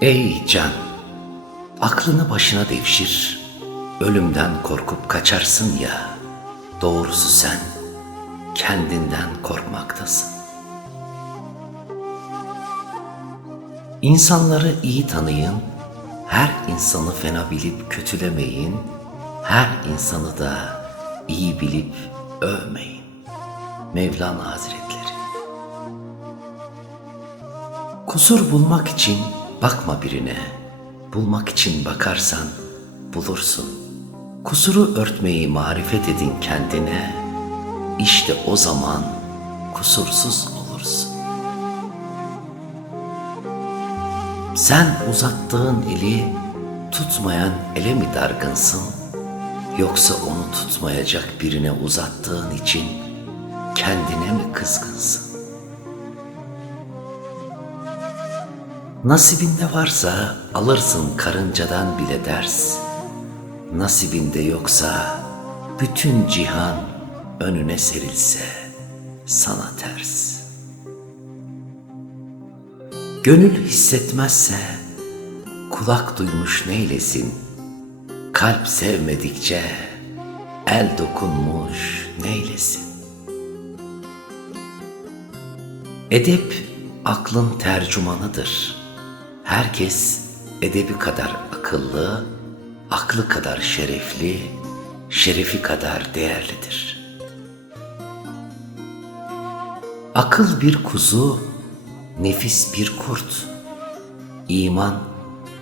Ey can, aklını başına devşir, ölümden korkup kaçarsın ya, doğrusu sen kendinden korkmaktasın. İnsanları iyi tanıyın, her insanı fena bilip kötülemeyin, her insanı da iyi bilip övmeyin. Mevlana Hazretleri. Kusur bulmak için bakma birine, bulmak için bakarsan bulursun. Kusuru örtmeyi marifet edin kendine, işte o zaman kusursuz olursun. Sen uzattığın eli tutmayan ele mi dargınsın? Yoksa onu tutmayacak birine uzattığın için kendine mi kızgınsın? Nasibinde varsa alırsın karıncadan bile ders. Nasibinde yoksa bütün cihan önüne serilse sana ters. Gönül hissetmezse kulak duymuş neylesin? Kalp sevmedikçe el dokunmuş neylesin? Edep aklın tercümanıdır. Herkes edebi kadar akıllı, aklı kadar şerefli, şerefi kadar değerlidir. Akıl bir kuzu, nefis bir kurt. İman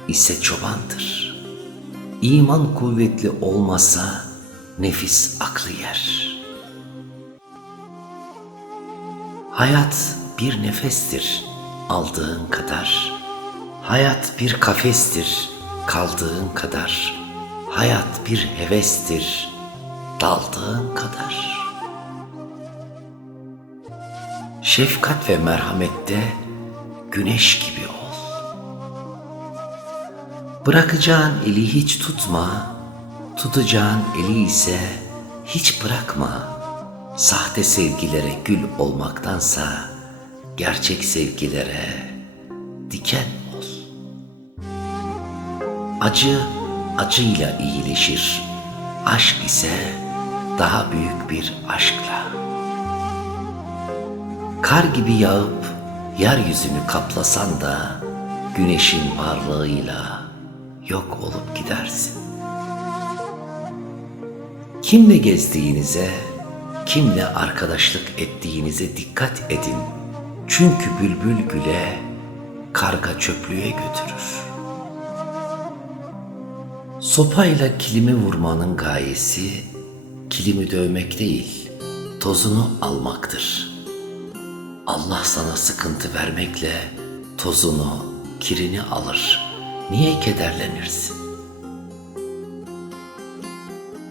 ise çobandır. İman kuvvetli olmasa nefis aklı yer. Hayat bir nefestir aldığın kadar. Hayat bir kafestir kaldığın kadar. Hayat bir hevestir daldığın kadar. Şefkat ve merhamette güneş gibi ol. Bırakacağın eli hiç tutma, tutacağın eli ise hiç bırakma. Sahte sevgilere gül olmaktansa gerçek sevgilere diken. Acı acıyla iyileşir. Aşk ise daha büyük bir aşkla. Kar gibi yağıp yeryüzünü kaplasan da güneşin varlığıyla yok olup gidersin. Kimle gezdiğinize, kimle arkadaşlık ettiğinize dikkat edin. Çünkü bülbül güle, karga çöplüğe götürür. Sopayla kilimi vurmanın gayesi kilimi dövmek değil, tozunu almaktır. Allah sana sıkıntı vermekle tozunu, kirini alır. Niye kederlenirsin?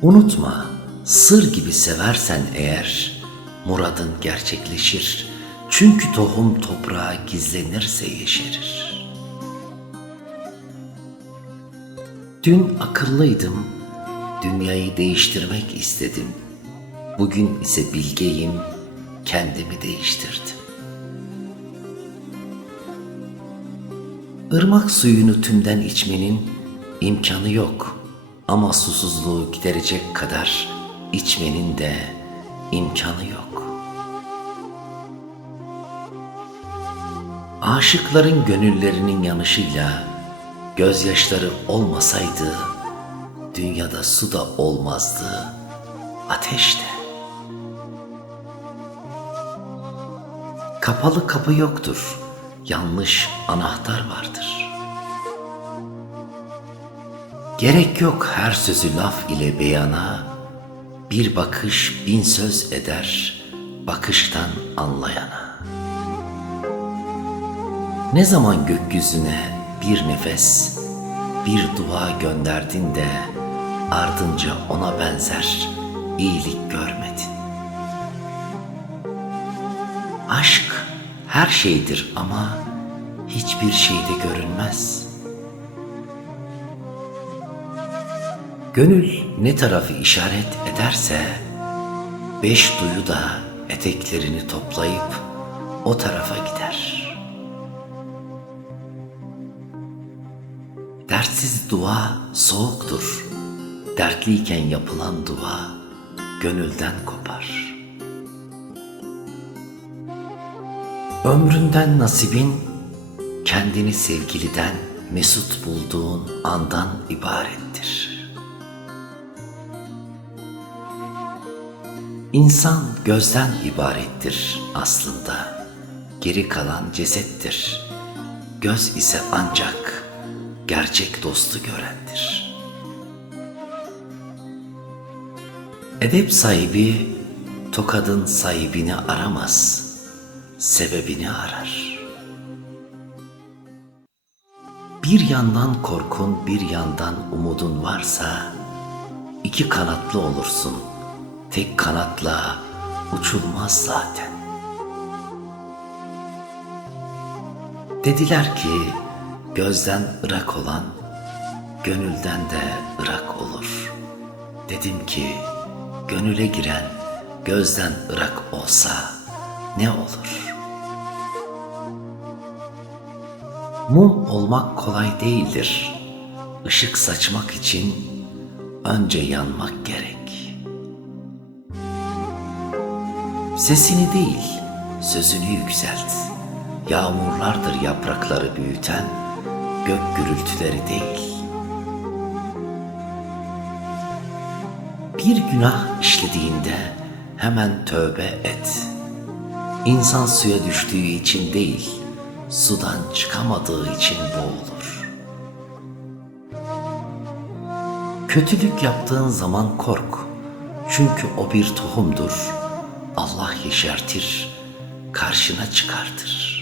Unutma, sır gibi seversen eğer muradın gerçekleşir. Çünkü tohum toprağa gizlenirse yeşerir. Dün akıllıydım, dünyayı değiştirmek istedim. Bugün ise bilgeyim, kendimi değiştirdim. Irmak suyunu tümden içmenin imkanı yok. Ama susuzluğu giderecek kadar içmenin de imkanı yok. Aşıkların gönüllerinin yanışıyla gözyaşları olmasaydı dünyada su da olmazdı, ateş de. Kapalı kapı yoktur, yanlış anahtar vardır. Gerek yok her sözü laf ile beyana, bir bakış bin söz eder bakıştan anlayana. Ne zaman gökyüzüne bir nefes, bir dua gönderdin de ardınca ona benzer iyilik görmedin. Aşk her şeydir ama hiçbir şeyde görünmez. Gönül ne tarafı işaret ederse beş duyu da eteklerini toplayıp o tarafa gider. Dertsiz dua soğuktur. Dertliyken yapılan dua gönülden kopar. Ömründen nasibin kendini sevgiliden mesut bulduğun andan ibarettir. İnsan gözden ibarettir aslında. Geri kalan cesettir. Göz ise ancak gerçek dostu görendir. Edep sahibi tokadın sahibini aramaz, sebebini arar. Bir yandan korkun, bir yandan umudun varsa iki kanatlı olursun. Tek kanatla uçulmaz zaten. Dediler ki gözden ırak olan gönülden de ırak olur. Dedim ki gönüle giren gözden ırak olsa ne olur? Mum olmak kolay değildir. Işık saçmak için önce yanmak gerek. Sesini değil, sözünü yükselt. Yağmurlardır yaprakları büyüten, gök gürültüleri değil. Bir günah işlediğinde hemen tövbe et. İnsan suya düştüğü için değil, sudan çıkamadığı için boğulur. Kötülük yaptığın zaman kork. Çünkü o bir tohumdur. Allah yeşertir, karşına çıkartır.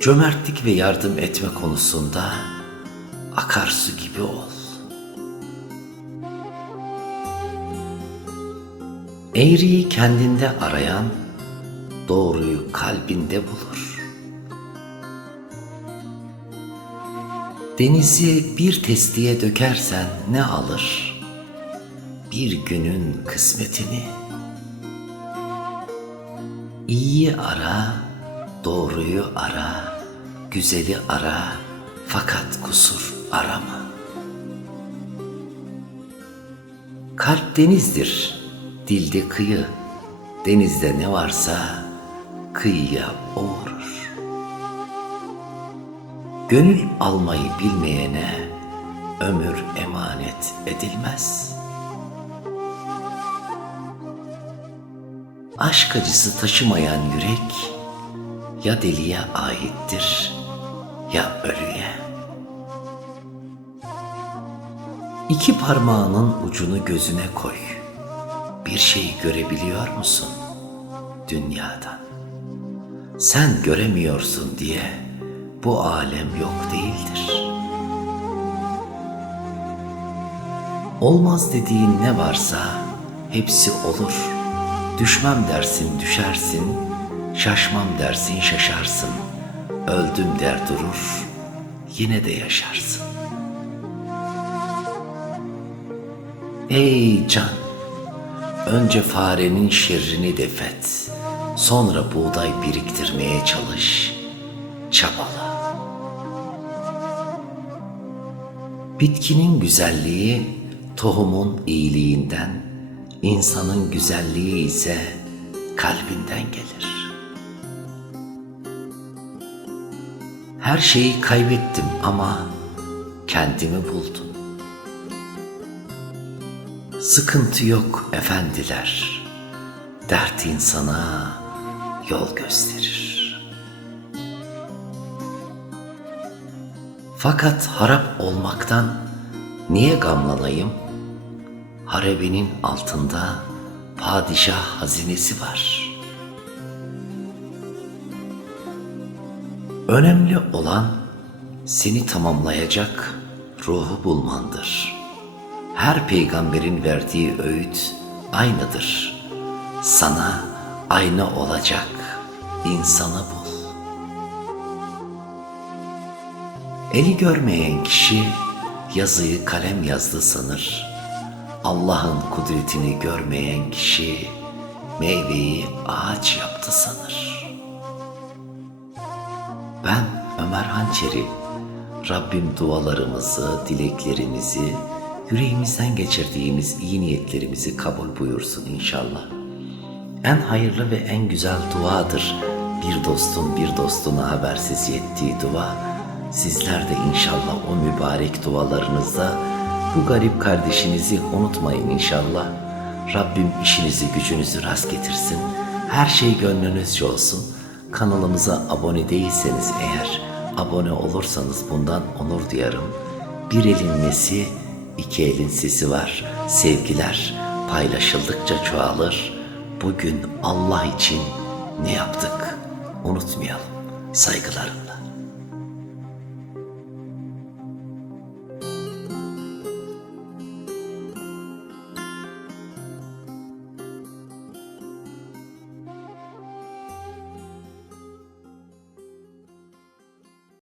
Cömertlik ve yardım etme konusunda akarsu gibi ol. Eğriyi kendinde arayan doğruyu kalbinde bulur. Denizi bir testiye dökersen ne alır? Bir günün kısmetini. İyiyi ara, doğruyu ara, güzeli ara, fakat kusur arama. Kalp denizdir, dilde kıyı. Denizde ne varsa kıyıya o vurur. Gönül almayı bilmeyene ömür emanet edilmez. Aşk acısı taşımayan yürek ya deliye aittir ya ölüye. İki parmağının ucunu gözüne koy. Bir şey görebiliyor musun dünyadan? Sen göremiyorsun diye bu alem yok değildir. Olmaz dediğin ne varsa hepsi olur. Düşmem dersin düşersin, şaşmam dersin şaşarsın. Öldüm der durur, yine de yaşarsın. Ey can! Önce farenin şerrini defet. Sonra buğday biriktirmeye çalış. Çabala. Bitkinin güzelliği tohumun iyiliğinden, insanın güzelliği ise kalbinden gelir. Her şeyi kaybettim ama kendimi buldum. Sıkıntı yok efendiler. Dert insana yol gösterir. Fakat harap olmaktan niye gamlanayım? Harebenin altında padişah hazinesi var. Önemli olan seni tamamlayacak ruhu bulmandır.'' her peygamberin verdiği öğüt aynıdır. Sana ayna olacak insanı bul. Eli görmeyen kişi yazıyı kalem yazdı sanır. Allah'ın kudretini görmeyen kişi meyveyi ağaç yaptı sanır. Ben Ömer Hançeri. Rabbim dualarımızı, dileklerimizi, yüreğimizden geçirdiğimiz iyi niyetlerimizi kabul buyursun inşallah. En hayırlı ve en güzel duadır. Bir dostun bir dostuna habersiz yettiği dua. Sizler de inşallah o mübarek dualarınızda bu garip kardeşinizi unutmayın inşallah. Rabbim işinizi gücünüzü rast getirsin. Her şey gönlünüzce olsun. Kanalımıza abone değilseniz eğer abone olursanız bundan onur duyarım. Bir elin nesi, iki elin sesi var. Sevgiler paylaşıldıkça çoğalır. Bugün Allah için ne yaptık? Unutmayalım. Saygılarımla.